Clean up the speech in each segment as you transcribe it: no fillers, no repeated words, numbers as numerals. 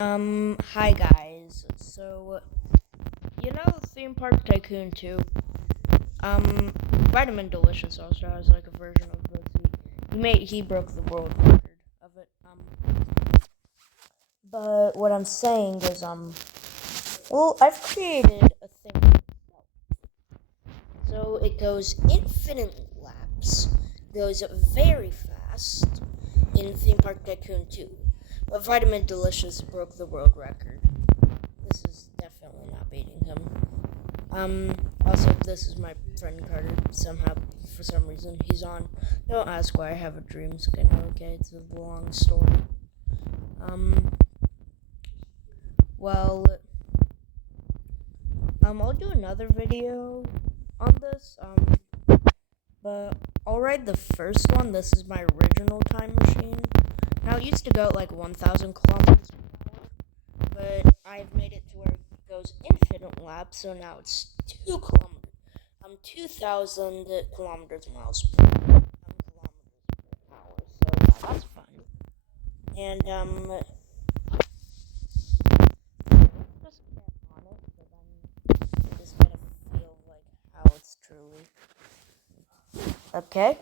Hi guys. So, Theme Park Tycoon 2. Vitamin Delicious also has like a version of this. He broke the world record of it. But what I'm saying is, I've created a thing. So it goes infinite laps, goes very fast in Theme Park Tycoon 2. But Vitamin Delicious broke the world record. This is definitely not beating him. Also, this is my friend Carter. Somehow, for some reason, he's on. Don't ask why I have a dream skin, okay? It's a long story. Well, I'll do another video on this, but I'll ride the first one. This is my original time machine. Now, it used to go at like 1,000 kilometers per hour, but I've made it to where it goes infinite laps, so now it's 2 kilometers. 2,000 kilometers miles per hour, so yeah, that's fun. And, just get on it, but then just gotta feel like how it's truly. Okay,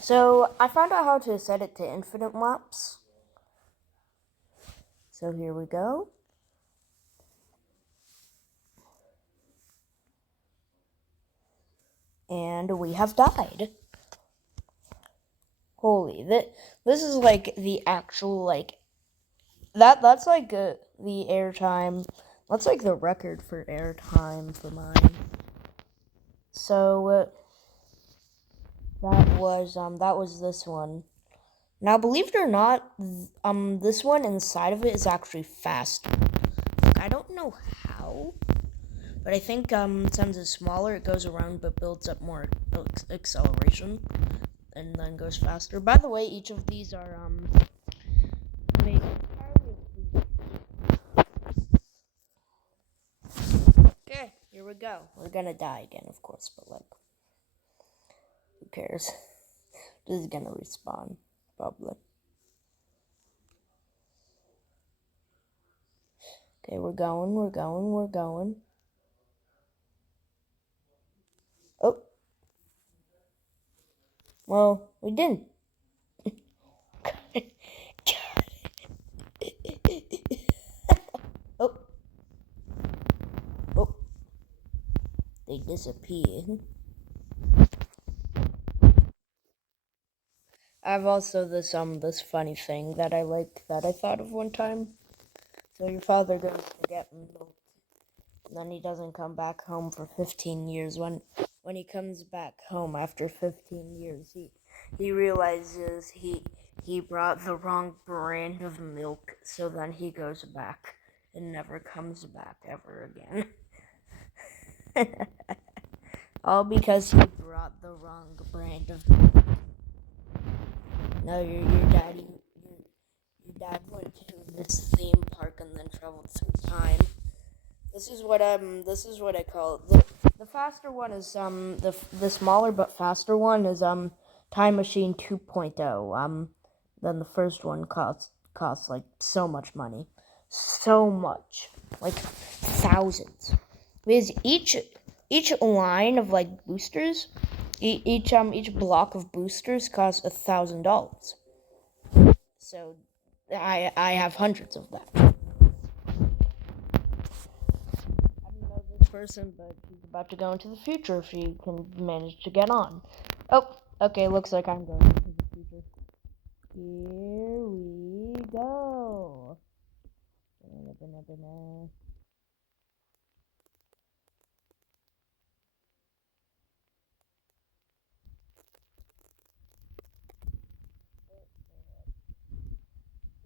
so I found out how to set it to infinite laps. So here we go. And we have died. Holy, this is like the actual, like, that's like the airtime. That's like the record for airtime for mine. So, that was this one. Now, believe it or not, this one inside of it is actually faster. Like, I don't know how, but I think, since it's smaller, it goes around but builds up more acceleration and then goes faster. By the way, each of these are, made entirely of food. Okay, here we go. We're gonna die again, of course, but, like, who cares? This is gonna respawn, probably. Okay, we're going. Oh. Well, we didn't. Oh. Oh. They disappeared. I have also this funny thing that I thought of one time. So your father goes to get milk, and then he doesn't come back home for 15 years. When he comes back home after 15 years, he realizes he brought the wrong brand of milk, so then he goes back and never comes back ever again. All because he brought the wrong brand of milk. No, your dad went to this theme park and then traveled through time. This is what I call it. The faster one is the smaller but faster one is Time Machine 2.0. Then the first one costs like so much money. So much. Like thousands. Because each line of like boosters, each block of boosters costs $1,000. So I have hundreds of that. I don't know this person, but he's about to go into the future if he can manage to get on. Oh, okay, looks like I'm going into the future. Here we go.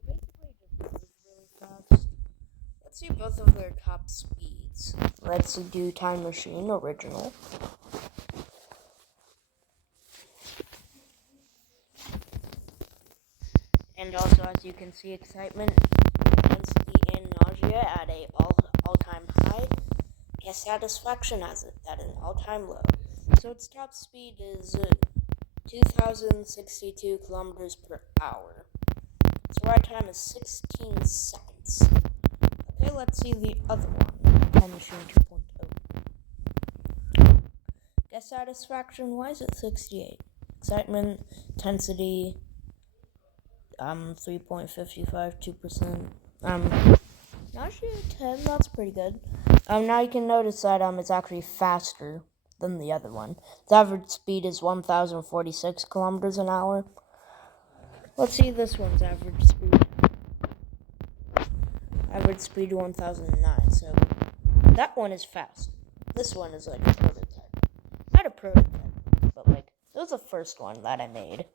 Basically, just goes really fast. Let's see both of their top speeds. Let's do Time Machine Original. And also, as you can see, excitement, intensity, and nausea at a all-time high, and satisfaction at an all-time low. So its top speed is 2,062 kilometers per hour. Its ride time is 16 seconds. see the other one, Time Machine 2.0. Guest satisfaction, why is it 68? Excitement, intensity, 3.55, 2%. Actually 10, that's pretty good. Now you can notice that it's actually faster than the other one. Its average speed is 1,046 kilometers an hour. Let's see this one's average speed. Average speed 1,009, so that one is fast. This one is like a prototype. Not a prototype, but like, it was the first one that I made.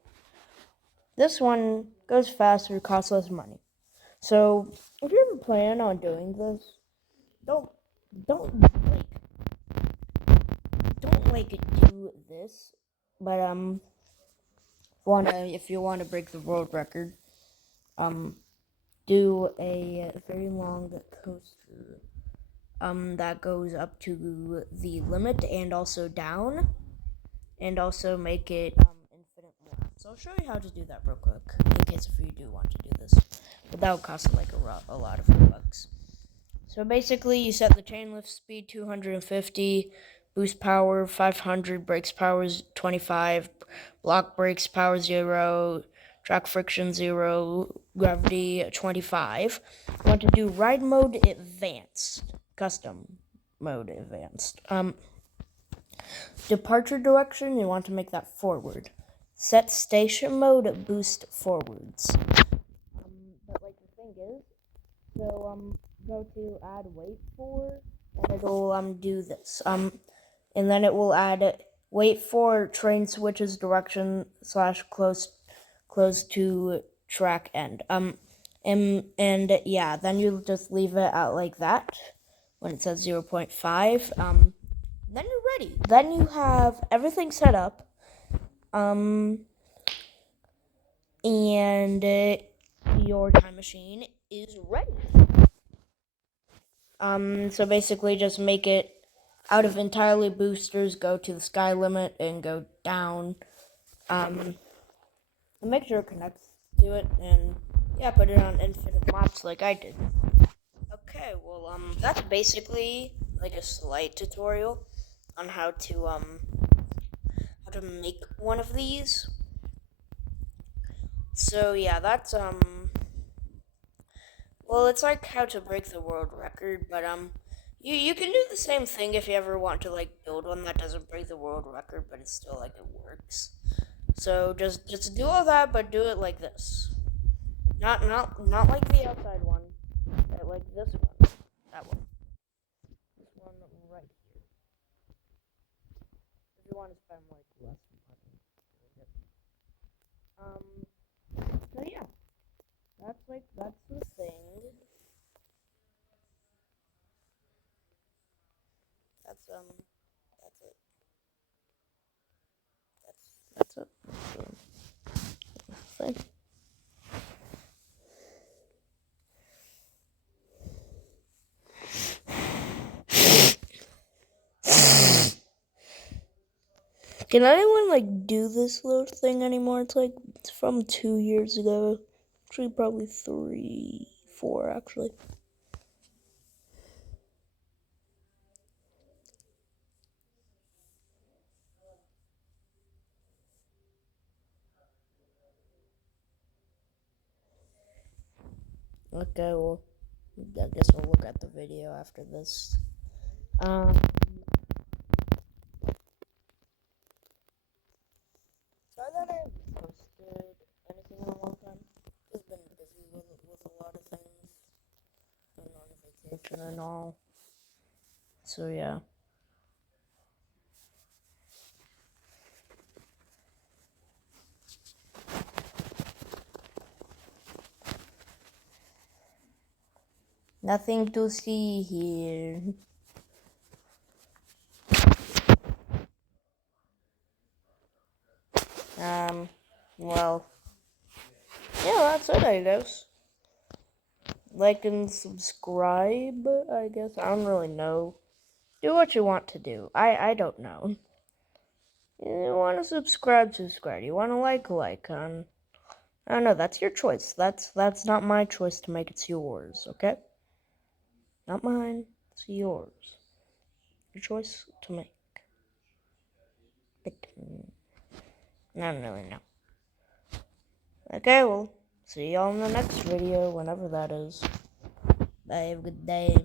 This one goes faster, costs less money. So, if you ever plan on doing this, don't do this. But if you wanna break the world record, do a very long coaster. That goes up to the limit and also down, and also make it infinite more. So I'll show you how to do that real quick, in case if you do want to do this. But that would cost like a lot of bucks. So basically, you set the chain lift speed 250, boost power 500, brakes power 25, block brakes power 0, track friction 0, gravity 25. You want to do ride mode advanced, custom mode advanced. Departure direction, you want to make that forward. Set station mode, boost forwards. But like the thing is, so go to add wait for, and it'll do this. And then it will add wait for train switches direction / close to track end. And yeah, then you just leave it at like that when it says 0.5. Then you're ready. Then you have everything set up. And your time machine is ready. So basically just make it out of entirely boosters, go to the sky limit and go down. And make sure it connects to it, and yeah, put it on infinite laps like I did. Okay, well, that's basically like a slight tutorial on how to make one of these. So yeah, that's well, it's like how to break the world record, but you can do the same thing if you ever want to like build one that doesn't break the world record, but it's still like it works. So just do all that, but do it like this. Not like the outside one, but like this one. That one. This one right here. If you want to spend like less money. So yeah. That's the thing. That's it. That's it. Thing. Can anyone like do this little thing anymore? It's from 2 years ago. Actually, probably 3, 4 actually. Okay, well, I guess we'll look at the video after this. Sorry that I haven't posted anything in a long time. Just been busy with a lot of things. Been on vacation and all. So yeah. Nothing to see here. Well, yeah, that's it, I guess. Like and subscribe, I guess. I don't really know. Do what you want to do. I don't know. You want to subscribe. You want to like. I don't know. That's your choice. That's not my choice to make. It's yours. Okay. Not mine. It's yours. Your choice to make. But I don't really know. Okay, well, see y'all in the next video, whenever that is. Bye, have a good day.